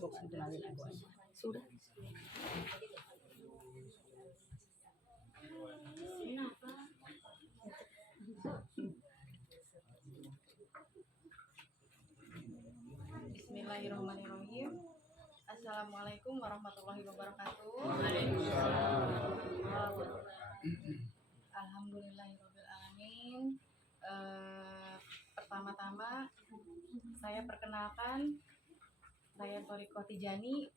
bukan kenalin aku aja. Sudah. Bismillahirrahmanirrahim. Assalamualaikum warahmatullahi wabarakatuh. Alhamdulillahirrahmanirrahim. Pertama-tama saya perkenalkan, saya Toriko Tijani,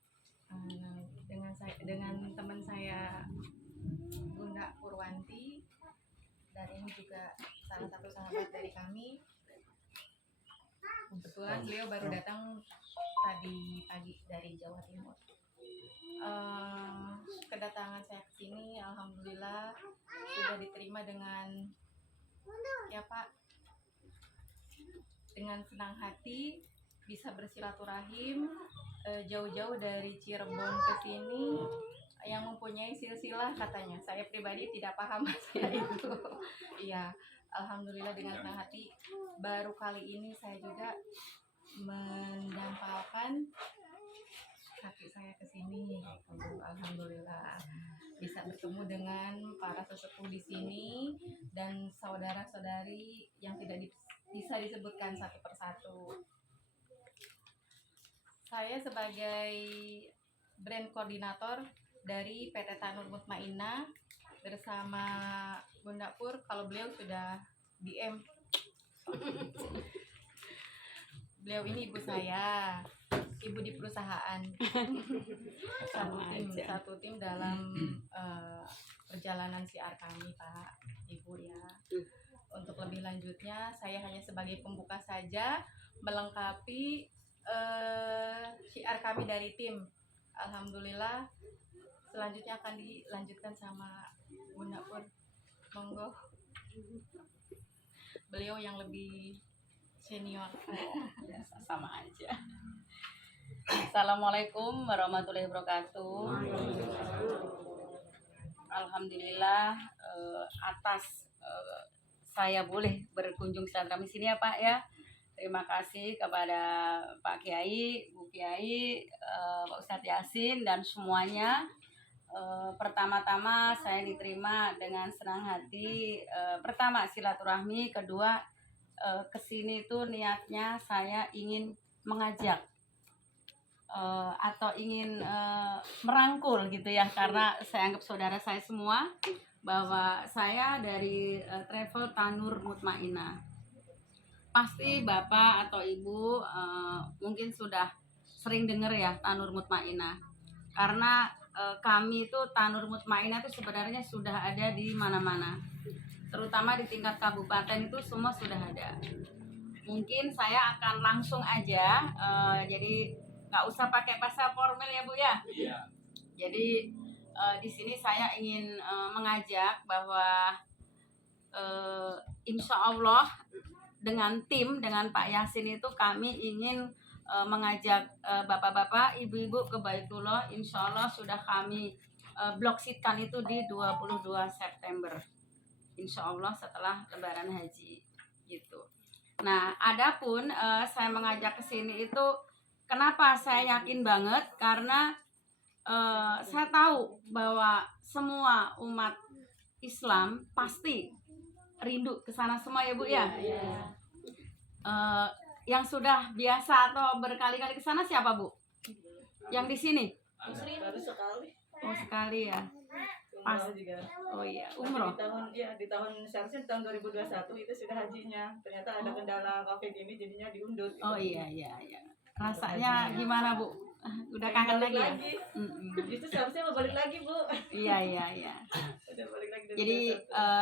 dengan teman saya Bunda Purwanti, dan ini juga salah satu sahabat dari kami. Kebetulan beliau baru datang tadi pagi dari Jawa Timur. Kedatangan saya ke sini alhamdulillah sudah diterima dengan dengan senang hati, bisa bersilaturahim jauh-jauh dari Cirebon ke sini yang mempunyai silsilah katanya. Saya pribadi tidak paham masalah itu. Iya, alhamdulillah dengan senang hati. Baru kali ini saya juga mendampalkan kaki saya ke sini. Alhamdulillah bisa bertemu dengan para sesepuh di sini dan saudara-saudari yang tidak bisa disebutkan satu persatu. Saya sebagai brand koordinator dari PT Tanur Mutmainah bersama Bunda Pur, kalau beliau sudah DM. Beliau ini ibu saya, ibu di perusahaan. Satu tim dalam perjalanan siar kami, Pak, Ibu ya. Untuk lebih lanjutnya, saya hanya sebagai pembuka saja, melengkapi siar kami dari tim. Alhamdulillah, selanjutnya akan dilanjutkan sama Bunda Pur. Monggo. Beliau yang lebih senior. Sama aja. Assalamualaikum warahmatullahi wabarakatuh. Alhamdulillah atas saya boleh berkunjung silaturahmi sini ya Pak ya. Terima kasih kepada Pak Kiai, Bu Kiai, Pak Ustadz Yasin dan semuanya. Pertama-tama saya diterima dengan senang hati. Pertama silaturahmi, kedua kesini itu niatnya saya ingin mengajak atau ingin merangkul gitu ya, karena saya anggap saudara saya semua, bahwa saya dari travel Tanur Mutmainah. Pasti Bapak atau Ibu mungkin sudah sering dengar ya Tanur Mutmainah, karena kami itu Tanur Mutmainah itu sebenarnya sudah ada di mana-mana, terutama di tingkat kabupaten itu semua sudah ada. Mungkin saya akan langsung aja, jadi nggak usah pakai bahasa formal ya Bu ya. Iya. Jadi di sini saya ingin mengajak bahwa insya Allah dengan tim, dengan Pak Yasin itu kami ingin mengajak bapak-bapak, ibu-ibu ke Baitullah. Insya Allah sudah kami bloksitkan itu di 22 September. Insya Allah setelah Lebaran Haji gitu. Nah, adapun saya mengajak ke sini itu kenapa saya yakin banget, karena saya tahu bahwa semua umat Islam pasti rindu ke sana semua ya Bu ya. Yang sudah biasa atau berkali-kali ke sana siapa Bu? Yang di sini? Baru sekali. Oh sekali ya. Pas juga. Oh iya, umroh. Di tahun seharusnya tahun 2021 itu sudah hajinya. Ternyata ada kendala Covid ini jadinya diundur. Gitu. Oh iya. Rasanya gimana Bu? Udah kangen lagi ya? Itu seharusnya mau balik lagi Bu. Iya. Udah balik lagi. Jadi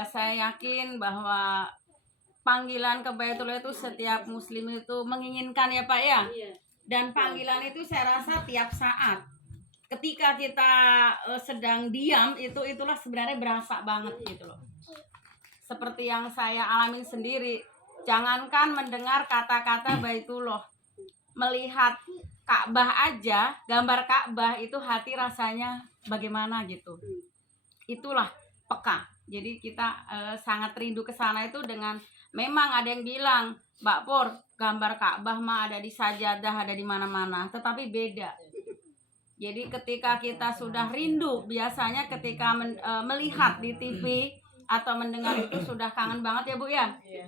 saya yakin bahwa panggilan ke Baitullah itu setiap muslim itu menginginkan ya Pak ya. Dan panggilan itu saya rasa tiap saat. Ketika kita sedang diam itulah sebenarnya berasa banget gitu loh. Seperti yang saya alamin sendiri. Jangankan mendengar kata-kata Baitullah, melihat Ka'bah aja, gambar Ka'bah itu hati rasanya bagaimana gitu. Itulah peka. Jadi kita sangat rindu ke sana itu dengan, memang ada yang bilang, Mbak Pur, gambar Ka'bah mah ada di sajadah, ada di mana-mana, tetapi beda Jadi ketika kita sudah rindu, biasanya ketika melihat di TV atau mendengar itu sudah kangen banget ya Bu ya. Iya.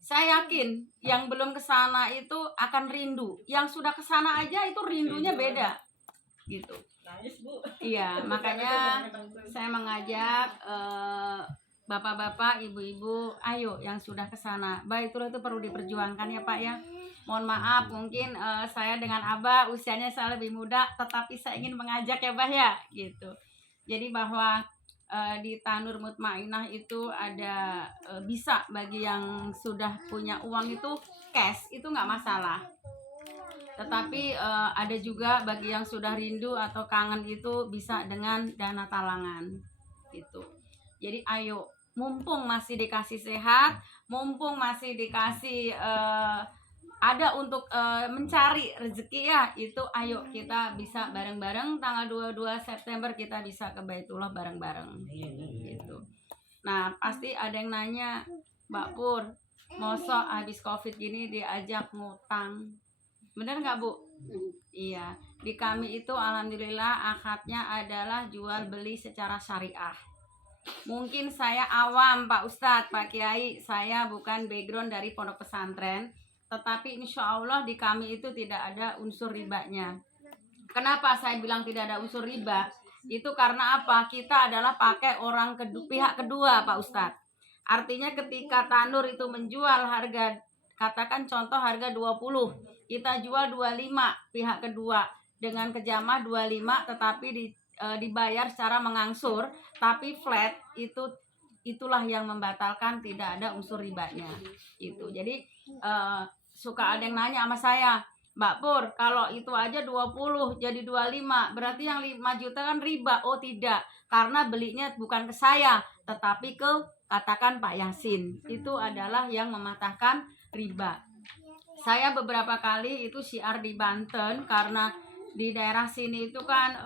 Saya yakin yang belum ke sana itu akan rindu. Yang sudah ke sana aja itu rindunya beda. Gitu. Nangis Bu. Iya, makanya saya mengajak bapak-bapak, ibu-ibu, ayo yang sudah ke sana. Baitul itu perlu diperjuangkan ya Pak ya. Mohon maaf, mungkin saya dengan Abah usianya saya lebih muda, tetapi saya ingin mengajak ya Bah ya, gitu. Jadi bahwa di Tanur Mutmainah itu ada bisa bagi yang sudah punya uang itu cash itu nggak masalah. Tetapi ada juga bagi yang sudah rindu atau kangen itu bisa dengan dana talangan gitu. Jadi ayo, mumpung masih dikasih sehat, mumpung masih dikasih ada untuk mencari rezeki ya, itu ayo kita bisa bareng-bareng tanggal 22 September kita bisa ke Baitullah bareng-bareng gitu. Nah pasti ada yang nanya, Mbak Pur, mosok habis covid gini diajak ngutang, bener nggak Bu? Iya, di kami itu alhamdulillah akadnya adalah jual beli secara syariah. Mungkin saya awam Pak Ustadz, Pak Kiai, saya bukan background dari pondok pesantren, tetapi insya Allah di kami itu tidak ada unsur ribanya. Kenapa saya bilang tidak ada unsur riba? Itu karena apa? Kita adalah pakai pihak kedua Pak Ustadz. Artinya ketika Tanur itu menjual harga, katakan contoh harga 20, kita jual 25 pihak kedua dengan kejamah 25, tetapi dibayar secara mengangsur tapi flat, itulah yang membatalkan tidak ada unsur ribanya itu. Jadi suka ada yang nanya sama saya, Mbak Pur, kalau itu aja 20 jadi 25 berarti yang 5 juta kan riba. Oh tidak, karena belinya bukan ke saya tetapi ke katakan Pak Yasin, itu adalah yang mematahkan riba. Saya beberapa kali itu syiar di Banten, karena di daerah sini itu kan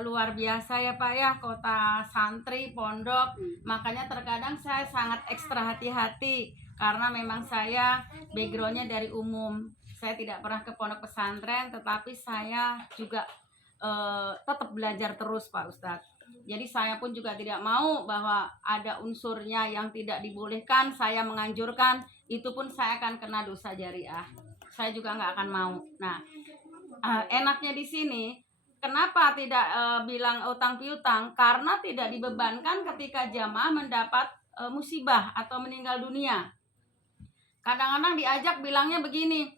luar biasa ya Pak ya, kota santri, pondok. Makanya terkadang saya sangat ekstra hati-hati, karena memang saya backgroundnya dari umum. Saya tidak pernah ke pondok pesantren, tetapi saya juga tetap belajar terus Pak Ustadz. Jadi saya pun juga tidak mau bahwa ada unsurnya yang tidak dibolehkan, saya menganjurkan, itu pun saya akan kena dosa jariah. Saya juga nggak akan mau. Nah, enaknya di sini, kenapa tidak bilang utang piutang? Karena tidak dibebankan ketika jamaah mendapat musibah atau meninggal dunia. Kadang-kadang diajak bilangnya begini,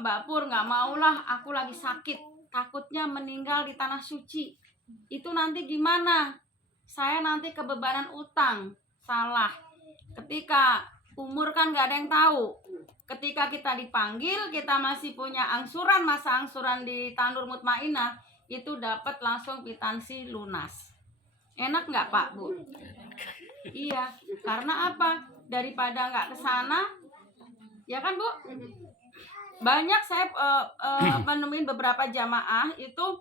Mbak Pur nggak maulah, aku lagi sakit, takutnya meninggal di tanah suci. Itu nanti gimana? Saya nanti kebebanan utang. Salah. Ketika umur kan nggak ada yang tahu. Ketika kita dipanggil, kita masih punya angsuran, masa angsuran di Tanur Mutmainah, itu dapat langsung kwitansi lunas. Enak nggak Pak Bu? Iya, karena apa? Daripada nggak ke sana, ya kan Bu? Banyak saya menemuin beberapa jamaah itu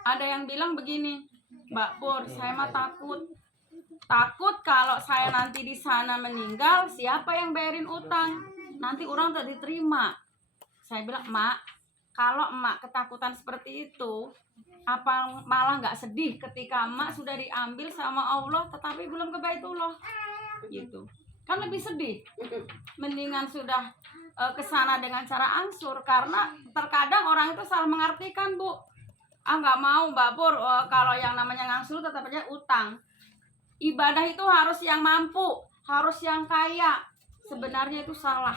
ada yang bilang begini, Mbak Pur, saya mah takut kalau saya nanti di sana meninggal, siapa yang bayarin utang? Nanti orang tak diterima. Saya bilang, Mak, kalau emak ketakutan seperti itu, apa malah nggak sedih ketika emak sudah diambil sama Allah tetapi belum ke Baitullah gitu, kan lebih sedih. Mendingan sudah kesana dengan cara angsur, karena terkadang orang itu salah mengartikan Bu. Nggak mau Mbak Pur, kalau yang namanya ngangsur tetap aja utang. Ibadah itu harus yang mampu, harus yang kaya. Sebenarnya itu salah.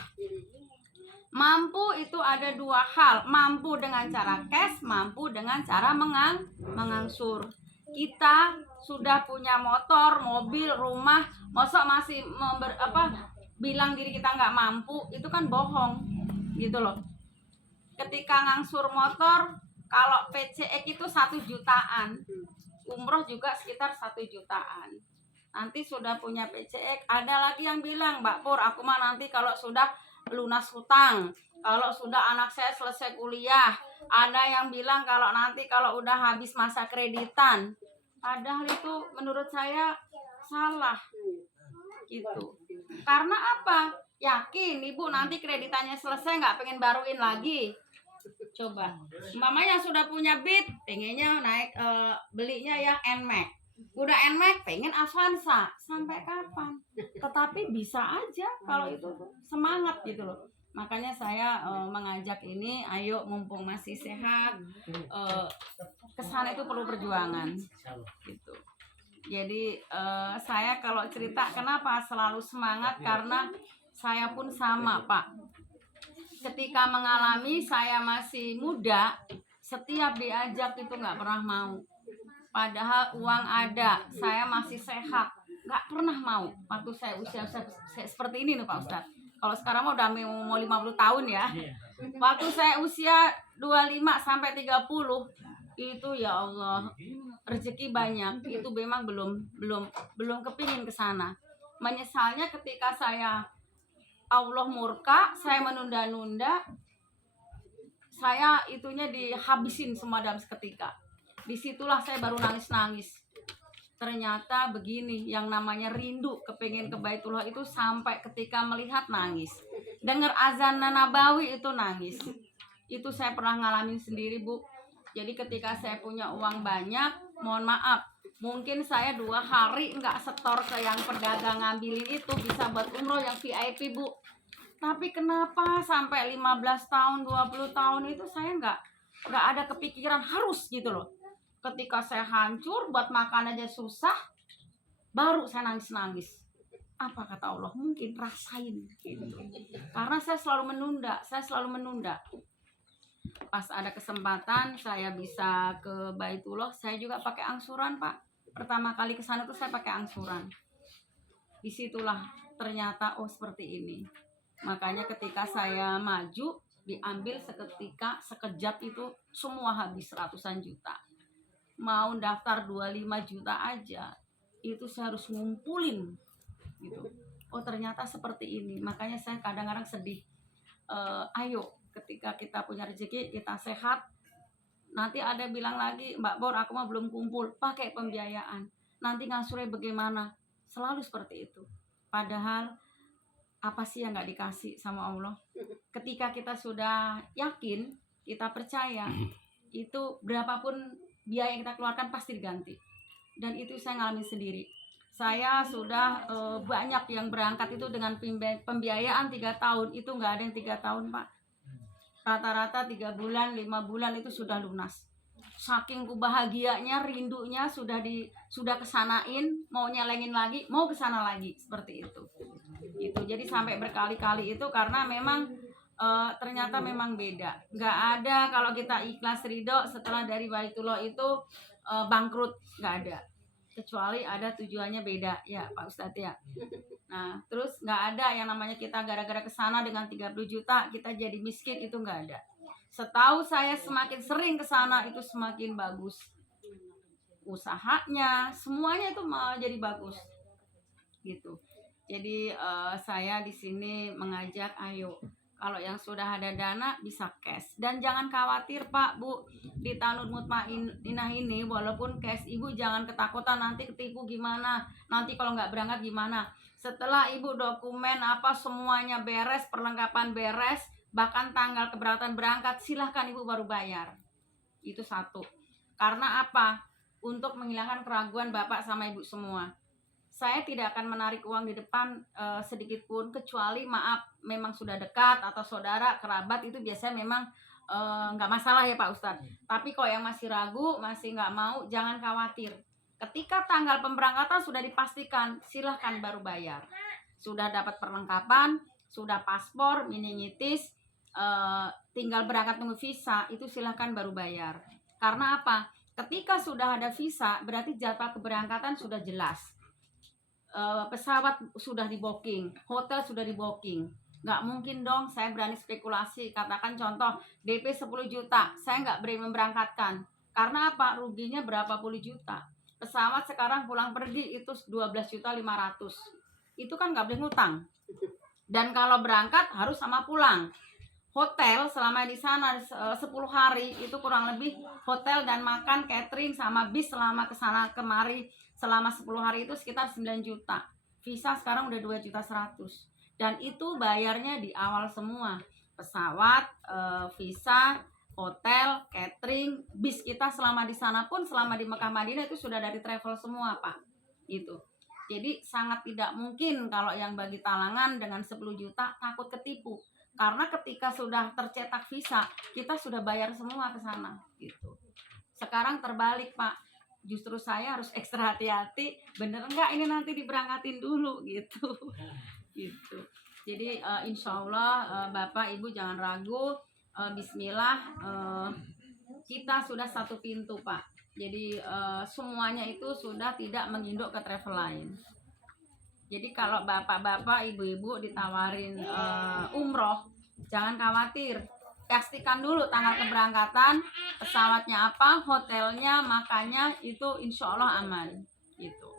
Mampu itu ada dua hal, mampu dengan cara cash, mampu dengan cara mengangsur. Kita sudah punya motor, mobil, rumah, masa masih bilang diri kita nggak mampu, itu kan bohong gitu loh. Ketika ngangsur motor, kalau PCX itu 1 jutaan, umroh juga sekitar 1 jutaan. Nanti sudah punya PCX, ada lagi yang bilang, Mbak Pur, aku mah nanti kalau sudah lunas hutang, kalau sudah anak saya selesai kuliah. Ada yang bilang kalau nanti kalau udah habis masa kreditan. Padahal itu menurut saya salah gitu. Karena apa? Yakin ibu nanti kreditannya selesai nggak pengen baruin lagi? Coba, mamanya sudah punya Beat, pengennya naik belinya yang NMAX. Udah NMAX, pengen Avanza. Sampai kapan? Tetapi bisa aja kalau itu tuh semangat gitu loh. Makanya saya mengajak ini, ayo mumpung masih sehat, kesana itu perlu perjuangan gitu. Jadi saya kalau cerita kenapa selalu semangat, karena saya pun sama Pak. Ketika mengalami saya masih muda, setiap diajak itu nggak pernah mau. Padahal uang ada, saya masih sehat, nggak pernah mau. Waktu saya usia seperti ini nih Pak Ustadz. Kalau sekarang udah mau 50 tahun ya. Waktu saya usia 25 sampai 30 itu ya Allah, rezeki banyak, itu memang belum kepingin ke sana. Menyesalnya ketika saya Allah murka, saya menunda-nunda, saya itunya dihabisin semua dalam seketika. Disitulah saya baru nangis-nangis. Ternyata begini, yang namanya rindu kepengen ke Baitullah itu sampai ketika melihat nangis. Dengar azan Nabawi itu nangis. Itu saya pernah ngalamin sendiri Bu. Jadi ketika saya punya uang banyak, mohon maaf, mungkin saya 2 hari nggak setor ke yang pedagang ngambilin itu, bisa buat umroh yang VIP Bu. Tapi kenapa sampai 15 tahun, 20 tahun itu saya nggak ada kepikiran harus gitu loh. Ketika saya hancur, buat makan aja susah, baru saya nangis-nangis. Apa kata Allah? Mungkin rasain gitu. Karena saya selalu menunda. Pas ada kesempatan saya bisa ke Baitullah, saya juga pakai angsuran Pak. Pertama kali ke sana tuh saya pakai angsuran. Disitulah ternyata oh seperti ini. Makanya ketika saya maju, diambil seketika, sekejap itu semua habis ratusan juta. Mau daftar 25 juta aja, itu saya harus ngumpulin gitu. Oh ternyata seperti ini. Makanya saya kadang-kadang sedih. Ayo ketika kita punya rezeki, kita sehat. Nanti ada bilang lagi, Mbak Bor aku mah belum kumpul, pakai pembiayaan. Nanti ngasurnya bagaimana? Selalu seperti itu. Padahal apa sih yang nggak dikasih sama Allah? Ketika kita sudah yakin, kita percaya, itu berapapun biaya yang kita keluarkan pasti diganti. Dan itu saya ngalamin sendiri. Saya sudah banyak yang berangkat itu dengan pembiayaan 3 tahun, itu nggak ada yang 3 tahun Pak. Rata-rata 3 bulan, 5 bulan itu sudah lunas. Saking ku bahagianya, rindunya sudah kesanain, mau nyelengin lagi, mau kesana lagi, seperti itu. Itu jadi sampai berkali-kali itu karena memang ternyata memang beda. Nggak ada kalau kita ikhlas ridho setelah dari Baitullah itu bangkrut, nggak ada. Kecuali ada tujuannya beda ya Pak Ustadz ya. Nah terus nggak ada yang namanya kita gara-gara kesana dengan 30 juta kita jadi miskin, itu nggak ada. Setahu saya semakin sering kesana itu semakin bagus. Usahanya semuanya itu jadi bagus gitu. Jadi saya di sini mengajak ayo, kalau yang sudah ada dana bisa cash, dan jangan khawatir Pak Bu, di Tanur Mutmainah ini walaupun cash Ibu jangan ketakutan nanti ketipu gimana, nanti kalau nggak berangkat gimana. Setelah Ibu dokumen apa semuanya beres, perlengkapan beres, bahkan tanggal keberangkatan berangkat, silahkan Ibu baru bayar. Itu satu. Karena apa? Untuk menghilangkan keraguan Bapak sama Ibu semua. Saya tidak akan menarik uang di depan sedikit pun, kecuali maaf memang sudah dekat atau saudara kerabat, itu biasanya memang nggak masalah ya Pak Ustadz. Tapi kalau yang masih ragu, masih nggak mau, jangan khawatir. Ketika tanggal pemberangkatan sudah dipastikan, silahkan baru bayar. Sudah dapat perlengkapan, sudah paspor, meningitis, tinggal berangkat nunggu visa, itu silahkan baru bayar. Karena apa? Ketika sudah ada visa, berarti jadwal keberangkatan sudah jelas. Pesawat sudah di booking, hotel sudah di booking. Nggak mungkin dong saya berani spekulasi, katakan contoh DP 10 juta, saya nggak berani memberangkatkan. Karena apa? Ruginya berapa puluh juta. Pesawat sekarang pulang pergi itu 12.500.000. Itu kan nggak boleh ngutang. Dan kalau berangkat harus sama pulang. Hotel selama di sana 10 hari itu kurang lebih hotel dan makan, catering sama bis selama kesana kemari selama 10 hari itu sekitar 9 juta. Visa sekarang udah 2.100.000. Dan itu bayarnya di awal semua. Pesawat, visa, hotel, catering, bis kita selama di sana pun, selama di Mekah Madinah itu sudah dari travel semua Pak, gitu. Jadi sangat tidak mungkin kalau yang bagi talangan dengan 10 juta takut ketipu, karena ketika sudah tercetak visa kita sudah bayar semua ke sana, gitu. Sekarang terbalik Pak, justru saya harus ekstra hati-hati, bener enggak ini nanti diberangkatin dulu gitu. Gitu. Jadi insya Allah Bapak Ibu jangan ragu, Bismillah, kita sudah satu pintu Pak. Jadi semuanya itu sudah tidak menginduk ke travel lain. Jadi kalau bapak-bapak, ibu-ibu ditawarin umroh, jangan khawatir. Pastikan dulu tanggal keberangkatan, pesawatnya apa, hotelnya, makannya itu insya Allah aman. Gitu.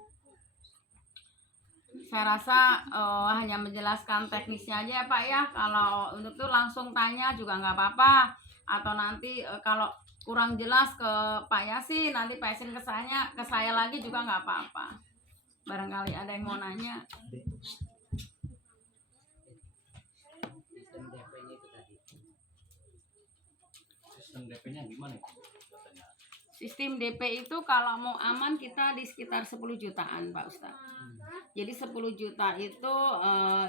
Saya rasa hanya menjelaskan teknisnya aja ya Pak ya. Kalau untuk itu langsung tanya juga nggak apa-apa. Atau nanti kalau kurang jelas ke Pak Yasin, nanti Pak Yasin ke saya lagi juga nggak apa-apa. Barangkali ada yang mau nanya. Sistem DP-nya gimana? Sistem DP itu kalau mau aman kita di sekitar 10 jutaan Pak Ustadz. Jadi 10 juta itu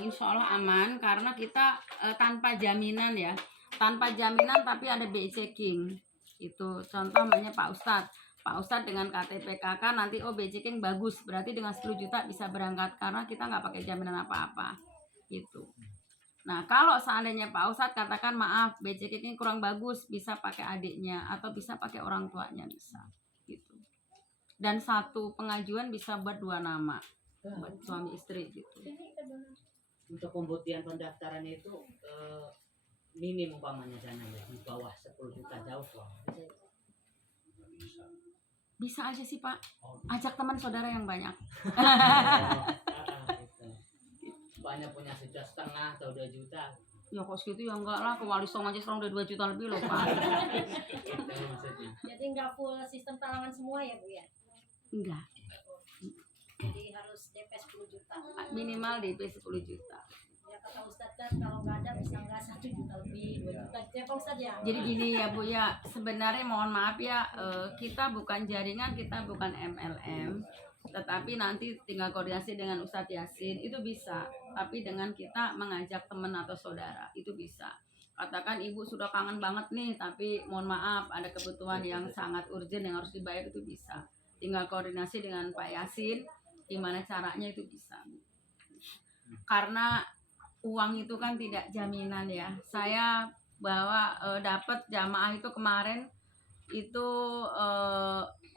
insya Allah aman karena kita tanpa jaminan ya. Tanpa jaminan tapi ada BI checking. Itu contoh namanya Pak Ustadz. Pak Ustadz dengan KTP KK nanti BI checking bagus. Berarti dengan 10 juta bisa berangkat karena kita nggak pakai jaminan apa-apa. Gitu. Nah kalau seandainya Pak Ustadz katakan maaf BI checking ini kurang bagus, bisa pakai adiknya atau bisa pakai orang tuanya bisa. Gitu. Dan satu pengajuan bisa buat 2 nama. Buat suami istri gitu. Untuk pembuktian pendaftaran itu minim umpamanya dananya di bawah 10 juta jauh Bisa aja sih Pak, ajak teman saudara yang banyak. Banyak punya 1,5 atau 2 juta. Ya kok segitu ya enggak lah, ke Wali Songo aja sekarang udah 2 juta lebih loh Pak. Jadi nggak full sistem talangan semua ya Bu ya? Enggak, Jadi harus DP 10 juta. minimal DP 10 juta. Ya kata Ustadz kan kalau nggak ada bisa nggak 1 juta lebih, 2 juta gitu ya Pak Ustadz ya? Jadi gini ya Bu ya, sebenarnya mohon maaf ya, kita bukan jaringan, kita bukan MLM. Tetapi nanti tinggal koordinasi dengan Ustadz Yasin, itu bisa. Tapi dengan kita mengajak teman atau saudara, itu bisa. Katakan ibu sudah kangen banget nih, tapi mohon maaf ada kebutuhan yang sangat urgent yang harus dibayar, itu bisa. Tinggal koordinasi dengan Pak Yasin, gimana caranya itu bisa. Karena uang itu kan tidak jaminan ya. Saya bawa dapat jamaah itu kemarin itu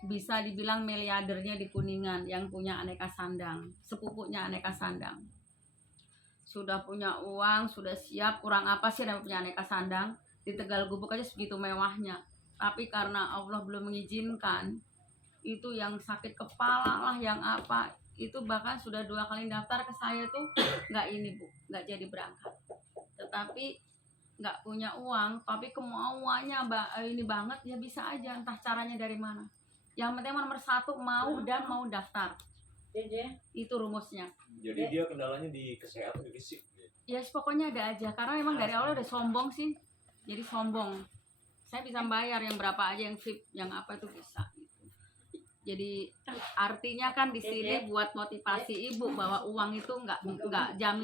bisa dibilang miliardernya di Kuningan yang punya aneka sandang, sepupunya aneka sandang. Sudah punya uang, sudah siap, kurang apa sih yang punya aneka sandang? Di Tegal Gubuk aja segitu mewahnya. Tapi karena Allah belum mengizinkan, itu yang sakit kepala lah, yang apa, itu bahkan sudah 2 kali daftar ke saya tuh nggak ini Bu, nggak jadi berangkat. Tetapi nggak punya uang, tapi kemauannya ini banget ya bisa aja, entah caranya dari mana. Yang penting nomor 1 mau dan mau daftar. Itu rumusnya. Jadi dia kendalanya di kesehatan, di fisik. Ya pokoknya ada aja, karena memang dari awal udah sombong sih. Jadi sombong. Saya bisa bayar yang berapa aja, yang VIP, yang apa itu bisa. Jadi artinya kan di sini buat motivasi ibu bahwa uang itu nggak jamin.